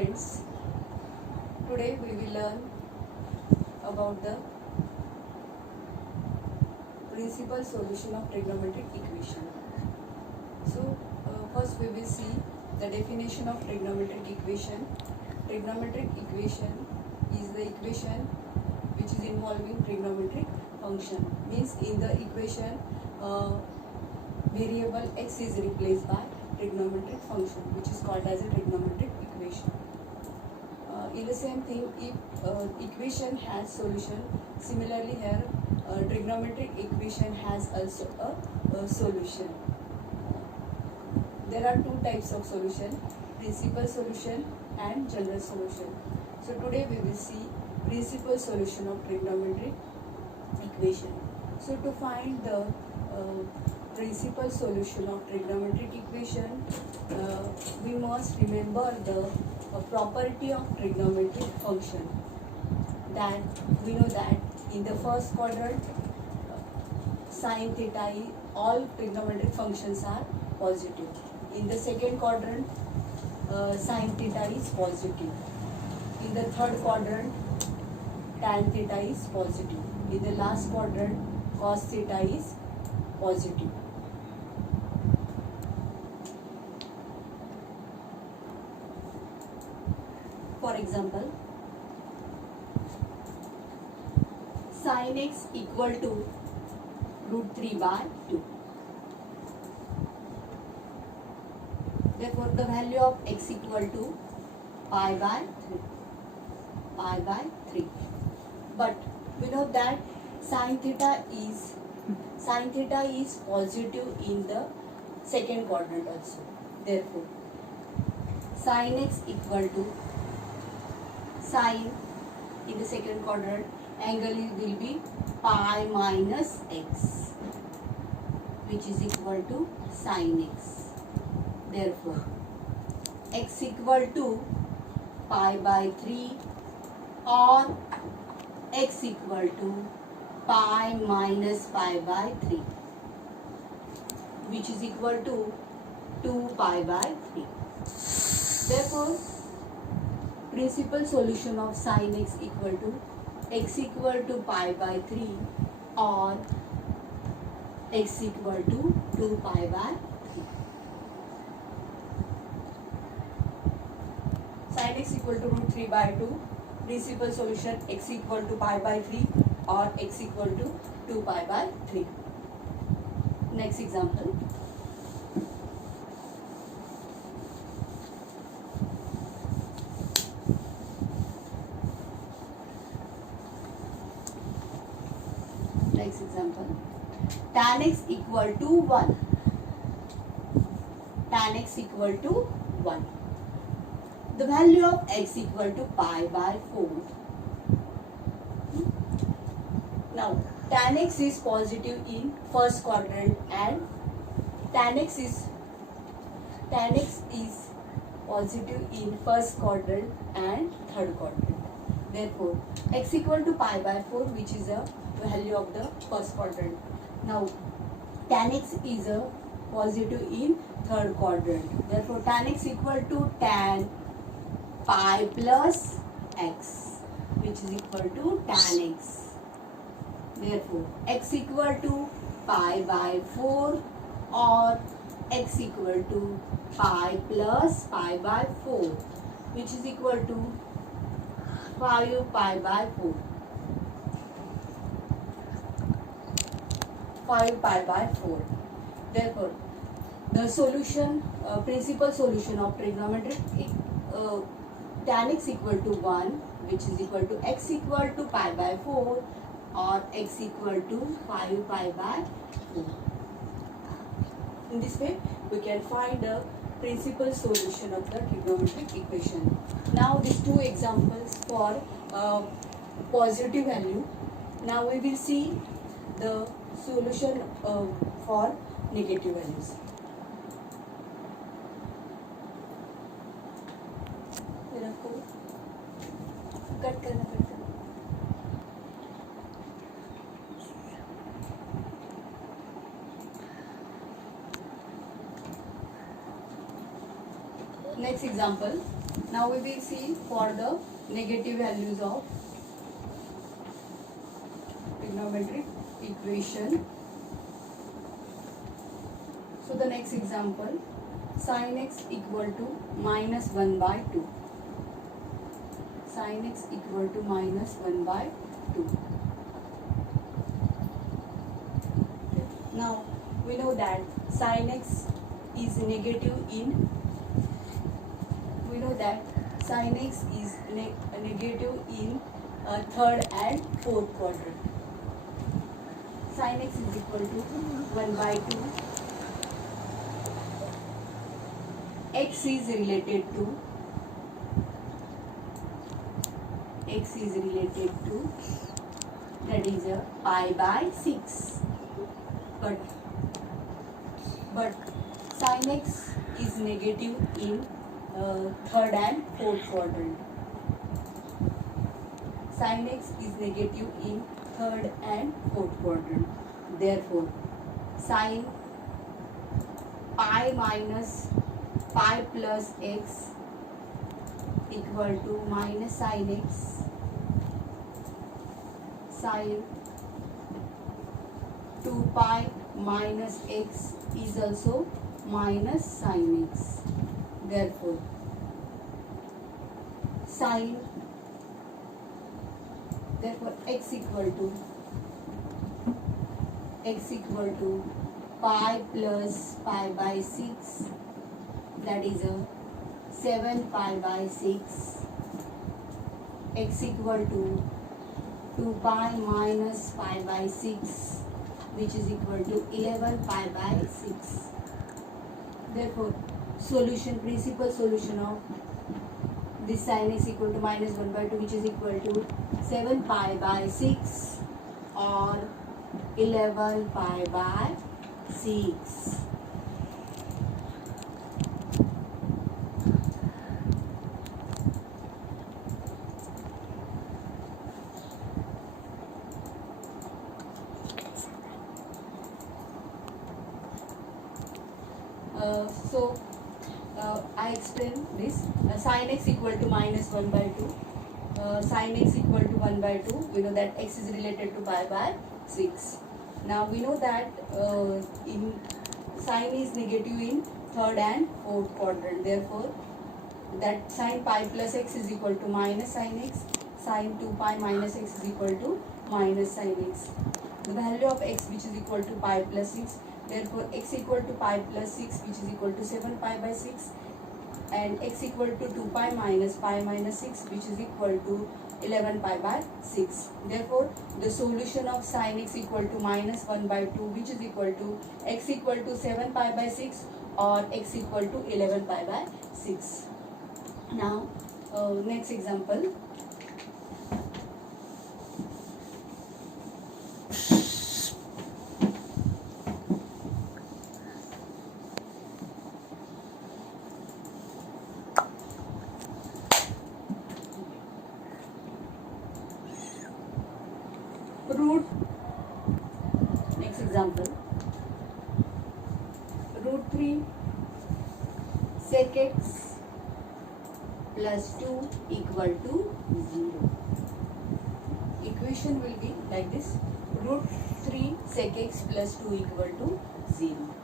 friends, today we will learn about the principal solution of trigonometric equation. So first we will see the definition of trigonometric equation. Trigonometric equation is the equation which is involving trigonometric function. Means in the equation variable x is replaced by trigonometric function, which is called as a trigonometric equation. In the same thing, if equation has solution, similarly here trigonometric equation has also a solution. There are two types of solution: principal solution and general solution. So today we will see principal solution of trigonometric equation. So to find the principal solution of trigonometric equation, we must remember the property of trigonometric function. That we know that in the first quadrant, sin theta, all trigonometric functions are positive. In the second quadrant, sin theta is positive. In the third quadrant, tan theta is positive. In the last quadrant, cos theta is positive. For example, sin x equal to root 3 by 2. Therefore, the value of x equal to pi by 3. Pi by 3. But we know that sin theta is positive in the second quadrant also. Therefore, sin x equal to sin in the second quadrant, angle will be pi minus x, which is equal to sin x. Therefore, x equal to pi by 3 or x equal to pi minus pi by 3, which is equal to 2 pi by 3. Therefore, principal solution of sin x equal to pi by 3 or x equal to 2 pi by 3. Sin x equal to root 3 by 2. Principal solution x equal to pi by 3 or x equal to 2 pi by 3. Next example. Next example. Tan x equal to 1. Tan x equal to 1. The value of x equal to pi by 4. Now, tan x is positive in first quadrant and tan x is positive in first quadrant and third quadrant. Therefore, x equal to pi by 4, which is a value of the first quadrant. Now, tan x is a positive in third quadrant. Therefore, tan x equal to tan pi plus x, which is equal to tan x. Therefore, x equal to pi by 4 or x equal to pi plus pi by 4, which is equal to 5 pi by 4. 5 pi by 4. Therefore, the solution, principal solution of trigonometric tan x equal to 1, which is equal to x equal to pi by 4 or x equal to 5 pi by 4. In this way, we can find the principal solution of the trigonometric equation. Now, these two examples for positive value. Now, we will see the solution for negative values. Cut करना पड़ता है. Next example. Now we will see for the negative values of trigonometric equation. So the next example, sin x equal to minus 1 by 2. Sin x equal to minus 1 by 2. Now we know that sin x is negative in negative in third and fourth quadrant. Sin x is equal to 1 by 2. X is related to that is a pi by 6. But sin x is negative in third and fourth quadrant. Sin x is negative in third and fourth quadrant. Therefore, sin pi plus x equal to minus sin x. Sin 2 pi minus x is also minus sin x. Therefore, x equal to pi plus pi by 6, that is a 7 pi by 6. X equal to 2 pi minus pi by 6, which is equal to 11 pi by 6. Therefore, principal solution of this sin is equal to minus 1 by 2, which is equal to 7 pi by 6 or 11 pi by 6. I explain this. Sin x equal to minus 1 by 2. Sin x equal to 1 by 2. We know that x is related to pi by 6. Now we know that in sin is negative in third and fourth quadrant. Therefore, that sin pi plus x is equal to minus sin x. Sin 2 pi minus x is equal to minus sin x. The value of x, which is equal to pi plus 6. Therefore, x equal to pi plus 6, which is equal to 7 pi by 6, and x equal to 2 pi minus 6, which is equal to 11 pi by 6. Therefore, the solution of sin x equal to minus 1 by 2, which is equal to x equal to 7 pi by 6 or x equal to 11 pi by 6. Now, next example. Next example, root 3 sec x plus 2 equal to 0. Equation will be like this: root 3 sec x plus 2 equal to 0.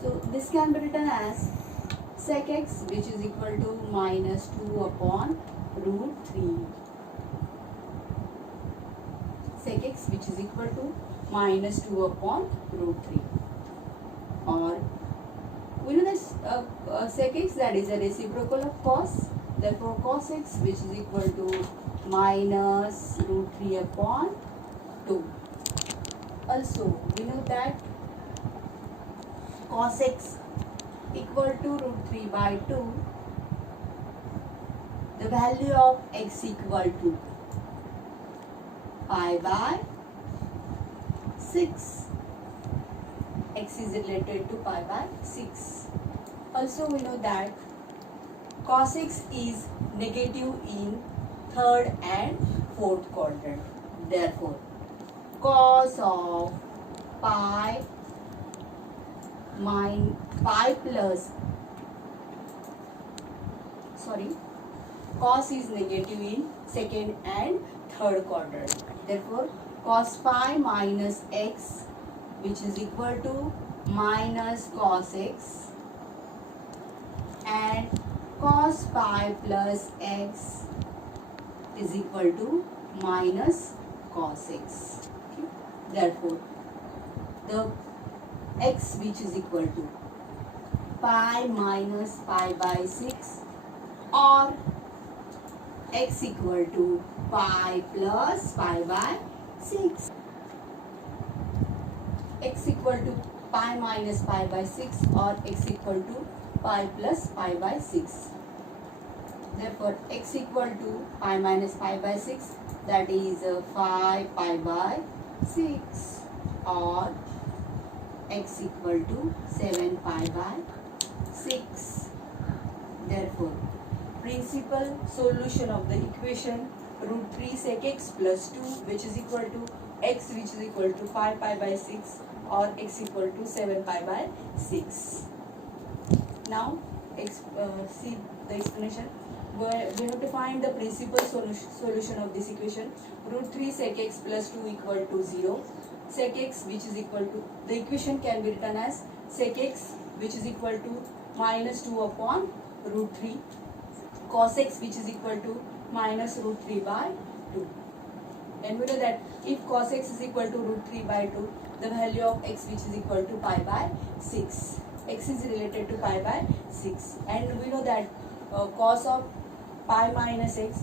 So this can be written as sec x, which is equal to minus 2 upon root 3. Sec x, which is equal to minus 2 upon root 3. Or we know this sec x, that is a reciprocal of cos. Therefore, cos x, which is equal to minus root 3 upon 2. Also, we know that cos x equal to root 3 by 2. The value of x equal to pi by 6. X is related to pi by 6. Also, we know that cos x is negative in third and fourth quadrant. Therefore, cos of pi plus sorry, cos is negative in second and third quadrant. Therefore, cos pi minus x, which is equal to minus cos x, and cos pi plus x is equal to minus cos x. Okay. Therefore, the x which is equal to pi minus pi by 6 or x equal to pi plus pi by 6. X equal to pi minus pi by 6 or x equal to pi plus pi by 6. Therefore, x equal to pi minus pi by 6, that is 5 pi by 6, or x equal to 7 pi by 6. Therefore, principal solution of the equation root 3 sec x plus 2, which is equal to x, which is equal to 5 pi by 6, or x equal to 7 pi by 6. Now, see the explanation. We have to find the principal solution of this equation. Root 3 sec x plus 2 equal to 0. Sec x, which is equal to, the equation can be written as sec x, which is equal to minus 2 upon root 3. Cos x, which is equal to minus root 3 by 2. And we know that if cos x is equal to root 3 by 2, the value of x, which is equal to pi by 6. X is related to pi by 6. And we know that cos of pi minus x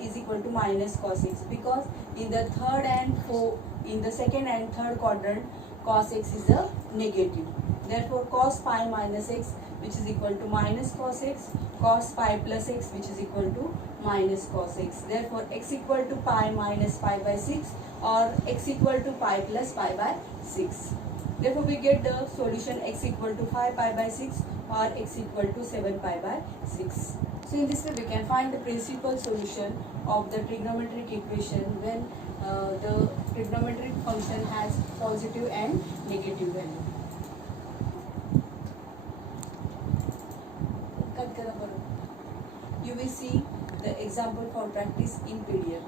is equal to minus cos x, because in the second and third quadrant, cos x is a negative. Therefore, cos pi minus x, which is equal to minus cos x, cos pi plus x, which is equal to minus cos x. Therefore, x equal to pi minus pi by 6 or x equal to pi plus pi by 6. Therefore, we get the solution x equal to 5 pi by 6 or x equal to 7 pi by 6. So, in this way, we can find the principal solution of the trigonometric equation when the trigonometric function has positive and negative value. You will see the example for practice in PDF.